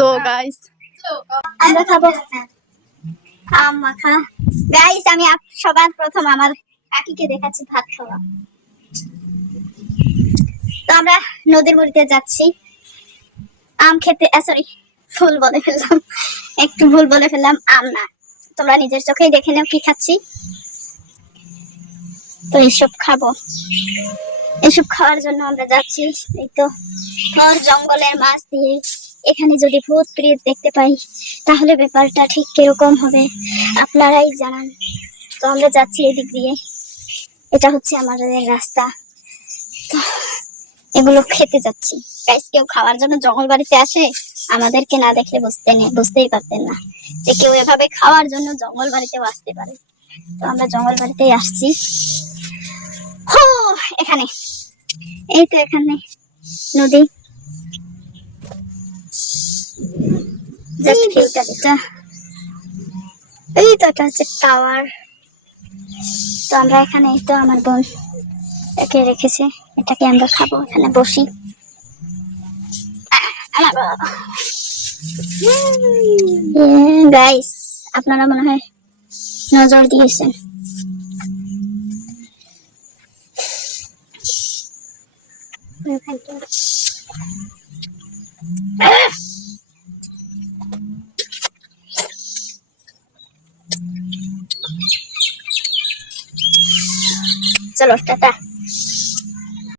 তো গাইস আমরা খাবো আম মাখা। গাইস আমি সবার প্রথম আমার কাকিকে দেখাচ্ছি ভাত খাওয়া। তো আমরা নদীর মুড়িতে যাচ্ছি আম খেতে। সরি, ভুল বলে ফেললাম, একটু ভুল বলে ফেললাম, আম না। তোমরা নিজের চোখেই দেখে নাও কি খাচ্ছি। তো এইসব খাবো, এসব খাওয়ার জন্য আমরা যাচ্ছি। এই তো থর জঙ্গলের মাছ দিয়ে এখানে যদি ভূত প্রেত দেখতে পাই তাহলে ব্যাপারটা ঠিক কিরকম হবে আপনারাই জানান। তো আমরা যাচ্ছি এদিক দিয়ে, এটা হচ্ছে আমাদের রাস্তা। তো এগুলো খেতে যাচ্ছি। গাইস, কেউ খাওয়ার জন্য জঙ্গল বাড়িতে আসে, আমাদেরকে না দেখলে বুঝতেই পারতেন না যে কেউ এভাবে খাওয়ার জন্য জঙ্গল বাড়িতেও আসতে পারে। তো আমরা জঙ্গল বাড়িতেই আসছি। হো, এখানে, এই তো এখানে নদী, জাস্ট ভিউটা যেটা, এই তো এটা হচ্ছে টাওয়ার। তো আমরা এখানে, এই তো আমার বোন একে রেখেছে, এটাকে আমরা খাবো। এখানে বসি। গাইস, আপনারা মনে হয় নজর দিয়েছেন। চলো টাটা।